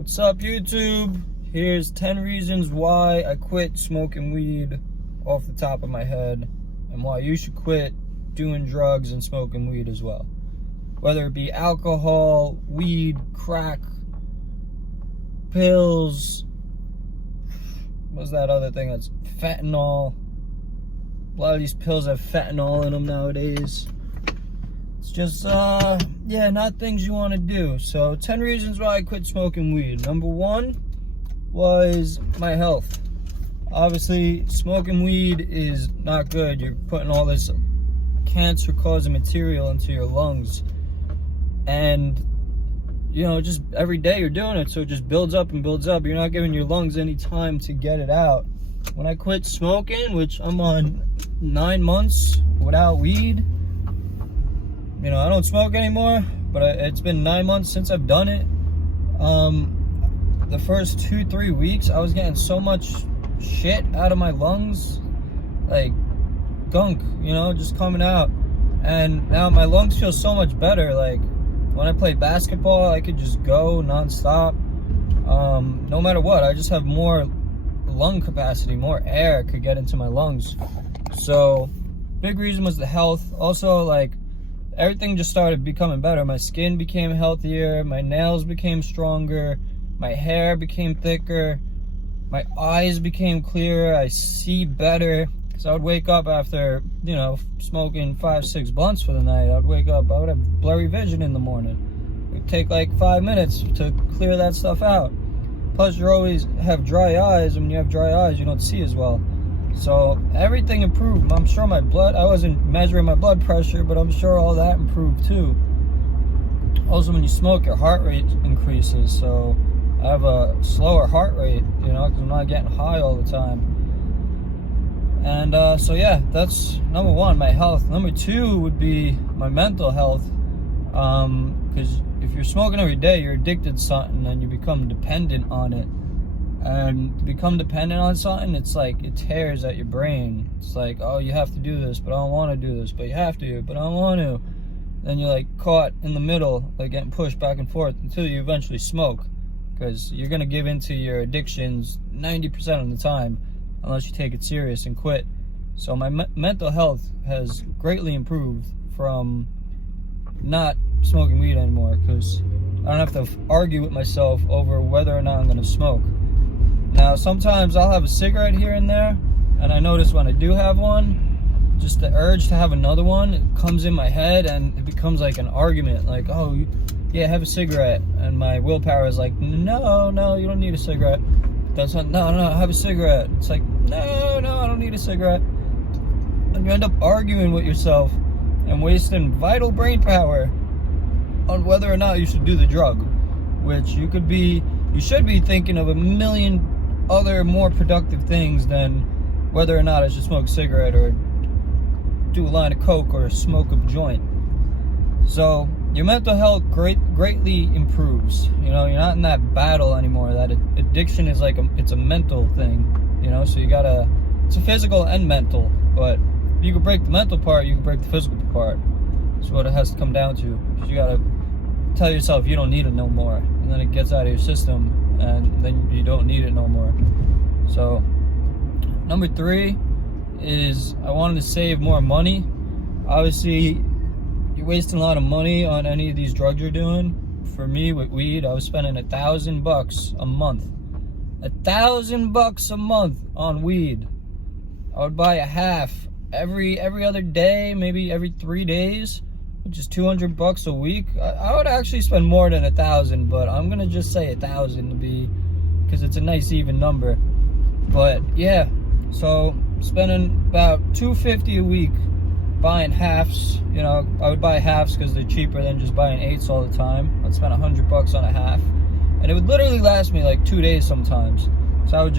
What's up, YouTube? Here's 10 reasons why I quit smoking weed off the top of my head, and why you should quit doing drugs and smoking weed as well. Whether it be alcohol, weed, crack, pills, what's that other thing that's fentanyl? A lot of these pills have fentanyl in them nowadays. It's just, not things you want to do. So, 10 reasons why I quit smoking weed. Number 1 was my health. Obviously, smoking weed is not good. You're putting all this cancer-causing material into your lungs. And, just every day you're doing it, so it just builds up and builds up. You're not giving your lungs any time to get it out. When I quit smoking, which I'm on 9 months without weed, I don't smoke anymore, but it's been 9 months since I've done it. The first 2-3 weeks, I was getting so much shit out of my lungs, like gunk, just coming out. And now my lungs feel so much better. Like when I play basketball, I could just go nonstop. No matter what, I just have more lung capacity, more air could get into my lungs. So, big reason was the health. Also, everything just started becoming better. My skin became healthier, my nails became stronger, my hair became thicker, my eyes became clearer, I see better. Because I would wake up after, smoking 5-6 blunts for the night. I'd wake up, I would have blurry vision in the morning. It would take 5 minutes to clear that stuff out. Plus, you always have dry eyes, and when you have dry eyes, you don't see as well. So everything improved. I'm sure I wasn't measuring my blood pressure, but I'm sure all that improved too. Also, when you smoke, your heart rate increases. So I have a slower heart rate, because I'm not getting high all the time. And that's number 1, my health. Number 2 would be my mental health. Because if you're smoking every day, you're addicted to something and you become dependent on it. And to become dependent on something, it's it tears at your brain. It's oh, you have to do this, but I don't want to do this, but you have to, but I don't want to. Then you're caught in the middle, getting pushed back and forth until you eventually smoke. Because you're going to give into your addictions 90% of the time unless you take it serious and quit. So my mental health has greatly improved from not smoking weed anymore, because I don't have to argue with myself over whether or not I'm going to smoke. Now, sometimes I'll have a cigarette here and there, and I notice when I do have one, just the urge to have another one, it comes in my head, and it becomes an argument, oh, yeah, have a cigarette, and my willpower is no, you don't need a cigarette. That's not, no, have a cigarette. It's no, I don't need a cigarette. And you end up arguing with yourself and wasting vital brain power on whether or not you should do the drug, which you should be thinking of a million other more productive things than whether or not I should smoke a cigarette or do a line of coke or smoke a joint. So your mental health greatly improves. You're not in that battle anymore. That addiction is it's a mental thing. So it's a physical and mental. But if you can break the mental part, you can break the physical part. That's what it has to come down to. Because you gotta tell yourself you don't need it no more, and then it gets out of your system, and then you don't need it no more. So, number 3 is I wanted to save more money. Obviously, you're wasting a lot of money on any of these drugs you're doing. For me, with weed, I was spending $1,000 a month. $1,000 a month on weed. I would buy a half every other day, maybe every 3 days, which is $200 a week. I would actually spend more than $1,000, but I'm gonna just say $1,000 because it's a nice even number. But yeah, so spending about $250 a week buying halves. I would buy halves because they're cheaper than just buying 8s all the time. I'd spend $100 on a half, and it would literally last me 2 days sometimes. So I would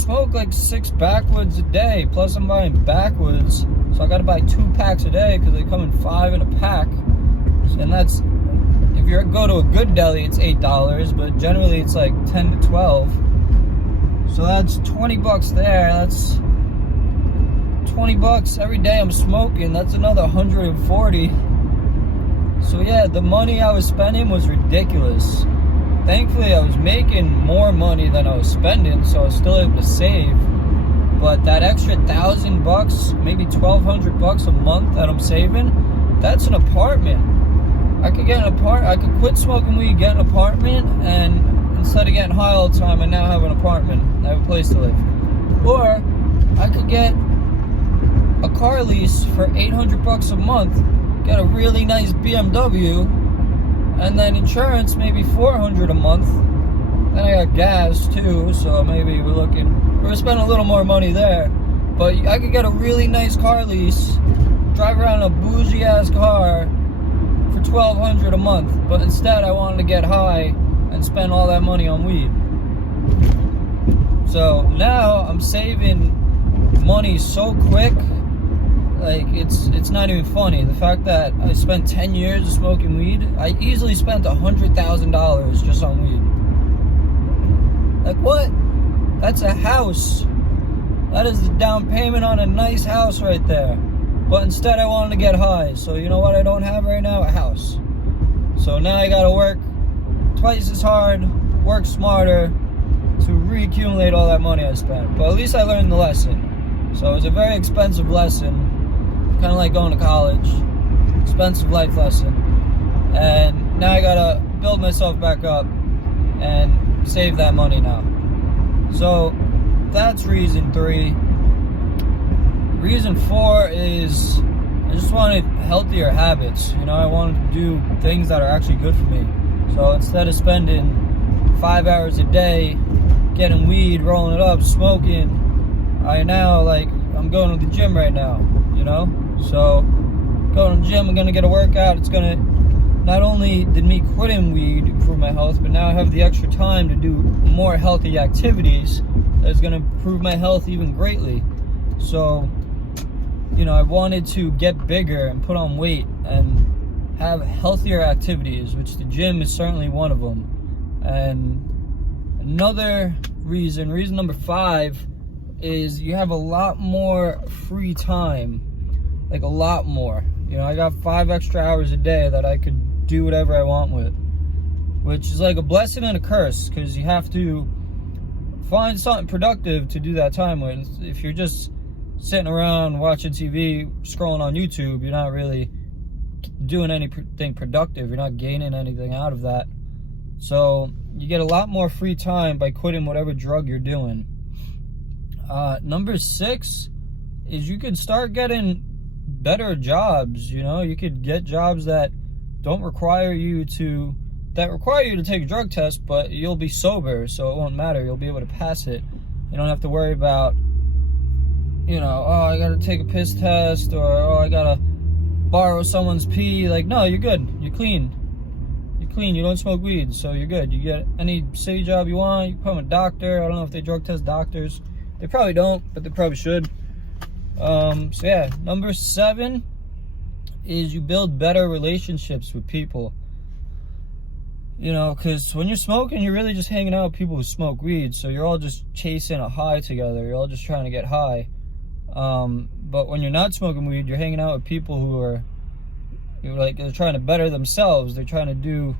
smoke 6 backwoods a day, plus I'm buying backwoods, so I gotta buy 2 packs a day because they come in 5 in a pack. And that's, if you go to a good deli, it's $8, but generally it's 10 to 12. So that's $20 there. That's $20 every day I'm smoking. That's another $140. So yeah, the money I was spending was ridiculous. thankfully I was making more money than I was spending, so I was still able to save. But that extra $1,000, maybe $1,200 a month that I'm saving, that's an apartment. I could get an apartment. I could quit smoking weed, get an apartment, and instead of getting high all the time, I now have an apartment. I have a place to live. Or I could get a car lease for $800 a month, get a really nice BMW, and then insurance maybe $400 a month. Then I got gas too, so maybe we're spending a little more money there. But I could get a really nice car lease, drive around in a bougie ass car for $1,200 a month. But instead, I wanted to get high and spend all that money on weed. So now I'm saving money so quick, like it's not even funny. The fact that I spent 10 years of smoking weed, I easily spent $100,000 just on weed. Like, what? That's a house. That is the down payment on a nice house right there. But instead I wanted to get high. So you know what I don't have right now? A house. So now I gotta work twice as hard, work smarter to reaccumulate all that money I spent. But at least I learned the lesson. So it was a very expensive lesson. Kind of like going to college. Expensive life lesson. And now I gotta build myself back up and save that money now. So that's reason 3. Reason 4 is I just wanted healthier habits. You know, I wanted to do things that are actually good for me. So instead of spending 5 hours a day getting weed, rolling it up, smoking, I'm going to the gym right now, you know? So going to the gym, I'm going to get a workout. It's going to, not only did me quitting weed improve my health, but now I have the extra time to do more healthy activities that's going to improve my health even greatly. So, you know, I wanted to get bigger and put on weight and have healthier activities, which the gym is certainly one of them. And another reason number 5, is you have a lot more free time. Like a lot more. You know, I got 5 extra hours a day that I could do whatever I want with, which is like a blessing and a curse, because you have to find something productive to do that time with. If you're just sitting around watching TV, scrolling on YouTube, you're not really doing anything productive. You're not gaining anything out of that. So you get a lot more free time by quitting whatever drug you're doing. Number 6 is you could start getting better jobs. You know, you could get jobs that require you to take a drug test, but you'll be sober, so it won't matter. You'll be able to pass it. You don't have to worry about, you know, oh, I gotta take a piss test, or oh, I gotta borrow someone's pee. Like, no, you're good. You're clean. You don't smoke weed, so you're good. You get any city job you want. You become a doctor. I don't know if they drug test doctors. They probably don't, but they probably should. So yeah, number 7 is you build better relationships with people. You know, because when you're smoking, you're really just hanging out with people who smoke weed. So you're all just chasing a high together. You're all just trying to get high. But when you're not smoking weed, you're hanging out with people who are, they're trying to better themselves. They're trying to do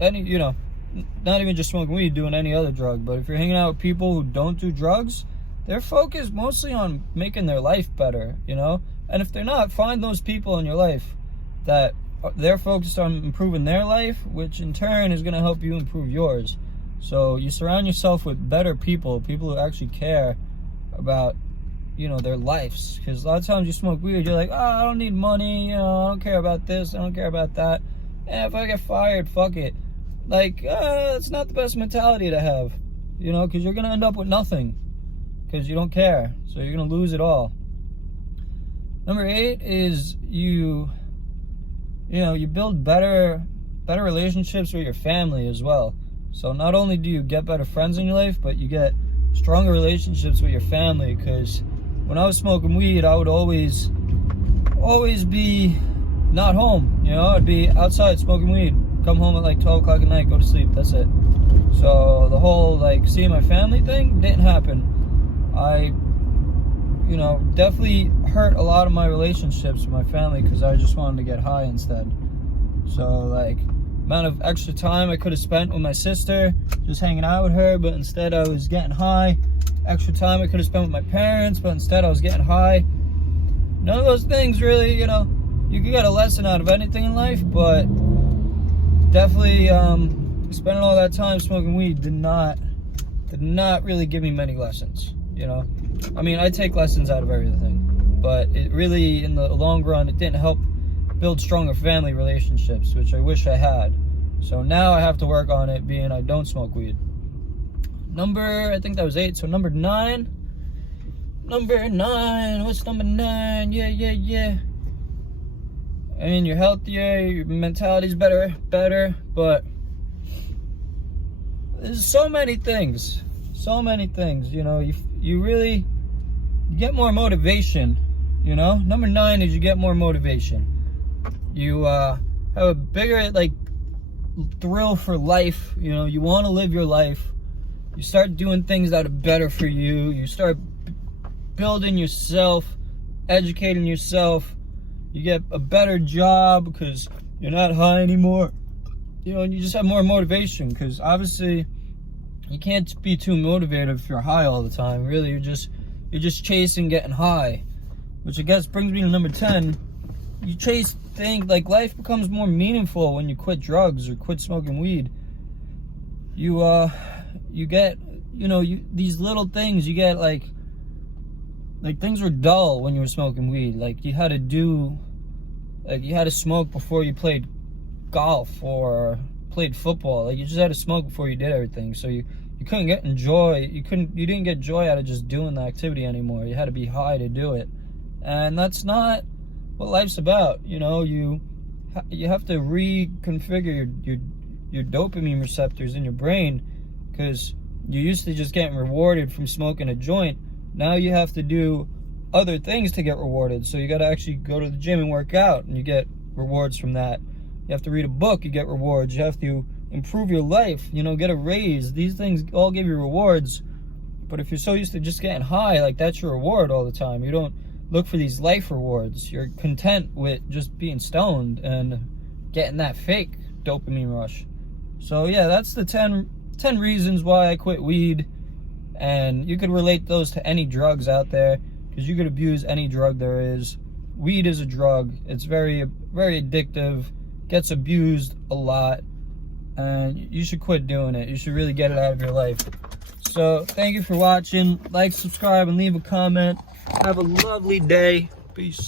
not even just smoking weed, doing any other drug. But if you're hanging out with people who don't do drugs, they're focused mostly on making their life better, you know? And if they're not, find those people in your life that they're focused on improving their life, which in turn is going to help you improve yours. So you surround yourself with better people who actually care about, you know, their lives. Because a lot of times you smoke weed, you're like, oh, I don't need money, you know, I don't care about this, I don't care about that. And if I get fired, fuck it. Like, it's not the best mentality to have, you know, because you're going to end up with nothing. Because you don't care. So you're going to lose it all. Number 8 is you build better relationships with your family as well. So not only do you get better friends in your life, but you get stronger relationships with your family. Because when I was smoking weed, I would always be not home. You know, I'd be outside smoking weed. Come home at like 12 o'clock at night, go to sleep. That's it. So the whole like seeing my family thing didn't happen. I, you know, definitely hurt a lot of my relationships with my family because I just wanted to get high instead. So like amount of extra time I could have spent with my sister, just hanging out with her, but instead I was getting high. Extra time I could have spent with my parents, but instead I was getting high. None of those things really, you know, you can get a lesson out of anything in life, but definitely spending all that time smoking weed did not really give me many lessons, you know. I mean, I take lessons out of everything, but it really, in the long run, it didn't help build stronger family relationships, which I wish I had. So now I have to work on it, being I don't smoke weed. I think that was 8, so number 9. Number 9, what's number 9? Yeah. I mean, you're healthier, your mentality's better, but there's so many things, you know. You really get more motivation, you know. Number 9 is you get more motivation. You have a bigger, like, thrill for life, you know. You want to live your life. You start doing things that are better for you. You start building yourself, educating yourself. You get a better job because you're not high anymore. You know, and you just have more motivation, because obviously you can't be too motivated if you're high all the time. Really, you're just chasing getting high, which I guess brings me to number 10. You chase things, like, life becomes more meaningful when you quit drugs or quit smoking weed. You get, you know, these little things, you get like things were dull when you were smoking weed. Like, you had to smoke before you played golf or played football. Like, you just had to smoke before you did everything. So you couldn't get joy. You didn't get joy out of just doing the activity anymore. You had to be high to do it, and that's not what life's about. You know, you have to reconfigure your dopamine receptors in your brain, because you used to just getting rewarded from smoking a joint. Now you have to do other things to get rewarded. So you got to actually go to the gym and work out, and you get rewards from that. You have to read a book, you get rewards. You have to improve your life, you know, get a raise. These things all give you rewards. But if you're so used to just getting high, like, that's your reward all the time. You don't look for these life rewards. You're content with just being stoned and getting that fake dopamine rush. So yeah, that's the 10 reasons why I quit weed. And you could relate those to any drugs out there, because you could abuse any drug there is. Weed is a drug. It's very, very addictive, gets abused a lot, and you should quit doing it. You should really get it out of your life. So thank you for watching. Like, subscribe, and leave a comment. Have a lovely day. Peace.